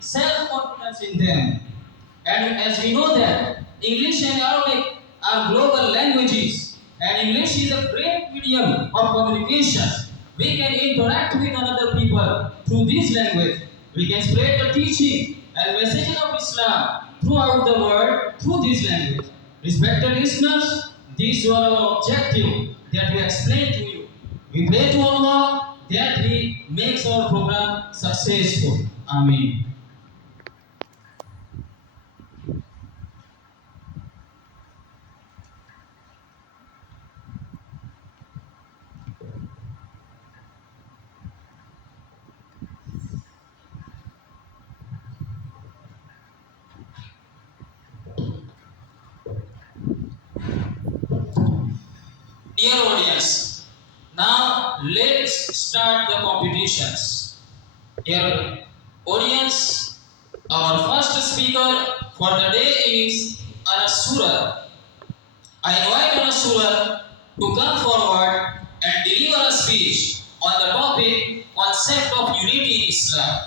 self-confidence in them. And as we know that English and Arabic are global languages, and English is a great medium of communication. We can interact with other people through this language. We can spread the teaching and messages of Islam throughout the world through this language. Respected listeners, these were our objective that we explained to you. We pray to Allah that He makes our program successful. Amen. Dear audience, now let's start the competitions. Dear audience, our first speaker for the day is Anasura. I invite Anasura to come forward and deliver a speech on the topic concept of unity in Islam.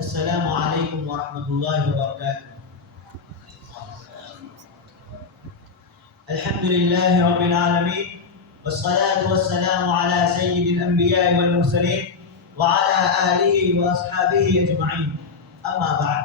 Assalamu alaikum wa rahmatullahi wa barakatuh. Alhamdulillahi Rabbil Alameen. Wassalatu wassalamu ala Sayyidil Anbiya wal Mursaleen wa ala alihi wa ashabihi ajma'in. Amma ba'd.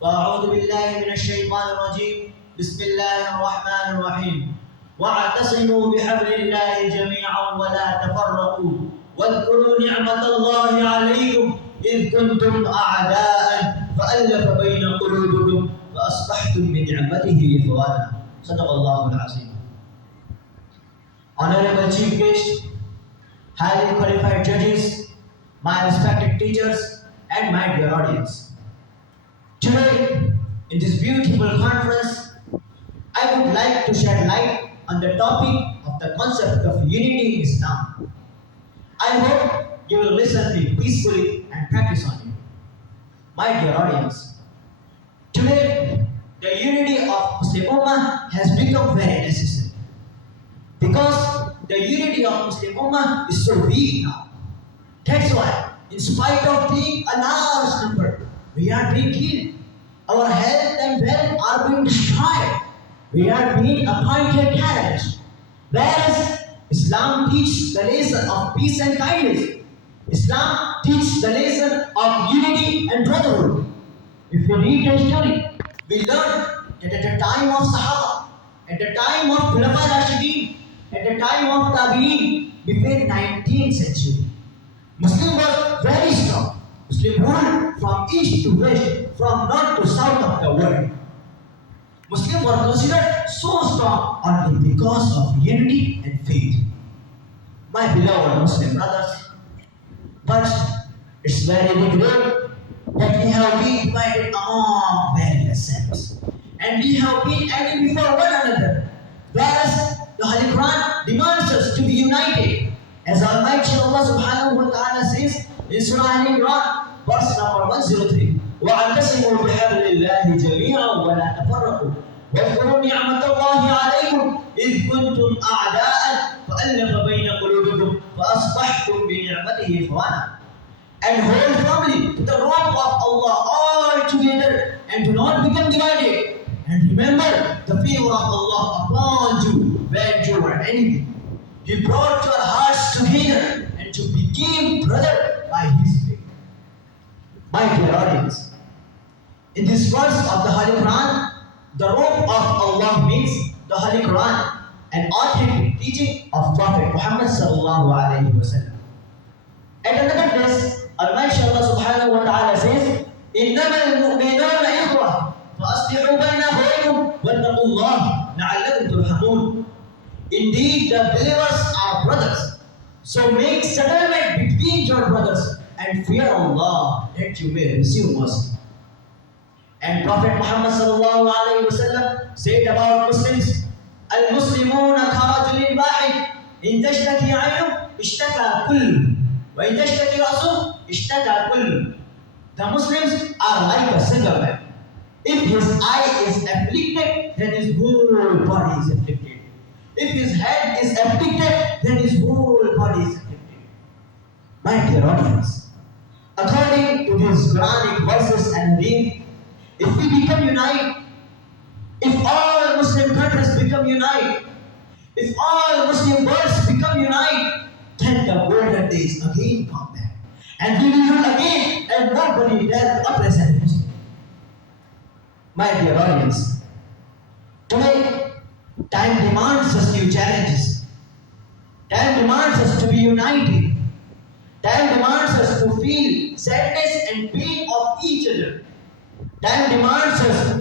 Wa a'udhu billahi minash shaitanir rajim. Bismillahir rahmanir rahim. واعتصموا بحبل الله جميعا ولا تفرقوا واذكروا نعمة الله عليكم إذ كنتم أعداء فألف بين قلوبكم فأصبحتم بنعمته إخوانا. صدق الله العظيم. Honorable Chief Guest, highly qualified judges, my respected teachers, and my dear audience. Today, in this beautiful conference, I would like to shed light on the topic of the concept of unity in Islam. I hope you will listen to it peacefully and practice on it. My dear audience, today the unity of Muslim Ummah has become very necessary because the unity of Muslim Ummah is so weak now. That's why, in spite of being a large number, we are being killed. Our health and wealth are being destroyed. We are being appointed terrorists. Whereas Islam teaches the lesson of peace and kindness. Islam teaches the lesson of unity and brotherhood. If you read the story, we learn that at the time of Sahaba, at the time of Khulafa Rashidin, at the time of Tabi'in, between 19th century, Muslim was very strong. Muslim ruled from east to west, from north to south of the world. Muslims were considered so strong only because of unity and faith. My beloved Muslim brothers, but it's very regret that we have been divided among various sects and we have been acting before one another, whereas the Holy Quran demands us to be united. As Almighty Allah subhanahu wa ta'ala says in Surah Al-Imran, verse number 103, وَاعْتَصِمُوا بِحَبْلِ اللَّهِ جَمِيعًا وَلَا تَفَرَّقُوا واذكروا نعمة الله عليكم إذ كنتم أعداء فألف بين قلوبكم فأصبحتم بنعمته إخوانا. And hold firmly to the rope of Allah all together and do not become divided. And remember the favor of Allah upon you when you were enemy. He brought your hearts together and you became brother by His faith. My dear audience, in this verse of the Holy Quran, the rope of Allah means the Holy Quran, an authentic teaching of Prophet Muhammad sallallahu alaihi wasallam. At another place, Almighty Allah subhanahu wa ta'ala says, إِنَّمَا الْمُؤْمِنُونَ إِخْوَةٌ فَأَصْلِحُوا بَيْنَ أَخَوَيْكُمْ وَاتَّقُوا اللَّهَ لَعَلَّكُمْ تُرْحَمُونَ. Indeed, the believers are brothers. So make settlement between your brothers and fear Allah that you may receive mercy. And Prophet Muhammad sallallahu alaihi wasallam said about Muslims, المسلمون كرجل واحد إن تشتكي عينه اشتكى كله وإن تشتكي رأسه اشتكى كله. The Muslims are like a single man. If his eye is afflicted, then his whole body is afflicted. If his head is afflicted, then his whole body is afflicted. My dear audience, according to these Quranic verses and hadith, if we become united, if all Muslim countries become united, if all Muslim worlds become united, then the golden days again come back. And we will rule again, and nobody dare to oppress any Muslim. My dear audience, today time demands us new challenges. Time demands us to be united. Time demands us to feel sadness and pain of each other. Time demands us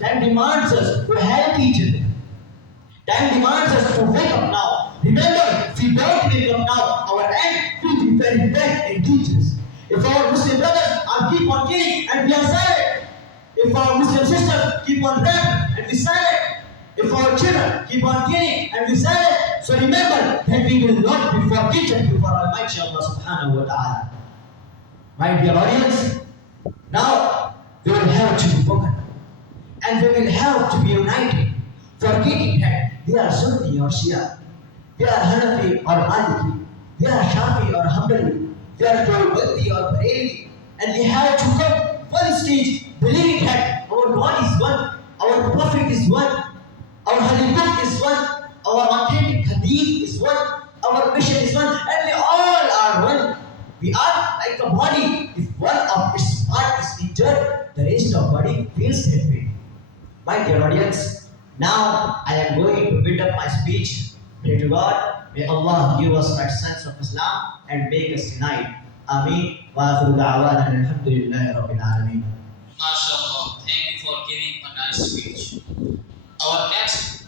to help each other. Time demands us to wake up now. Remember, if we don't wake up now, our end will be very bad and dangerous. If our Muslim brothers are keep on killing and we are silent, if our Muslim sisters keep on raping and we silent, if our children keep on killing and we silent, so remember that we will not be forgotten before Almighty Allah subhanahu wa ta'ala. My dear audience, now we will have to be woken and we will have to be united, forgetting that we are Sunni or Shia, we are Hanafi or Maliki, we are Shafi or Hanbali, we are Deobandi or Bareli, and we have to come one stage believing that our God is one, our Prophet is one, our Holy Book is one, our authentic Hadith is one, our mission is one, and we all are one. We are like a body. If one of its part is injured, the rest of body feels that way. My dear audience, now I am going to build up my speech. Pray to God, may Allah give us that sense of Islam and make us unite. Ameen. Wa akhiru da'wana alhamdulillahi rabbil alameen. MashaAllah, thank you for giving a nice speech. Our next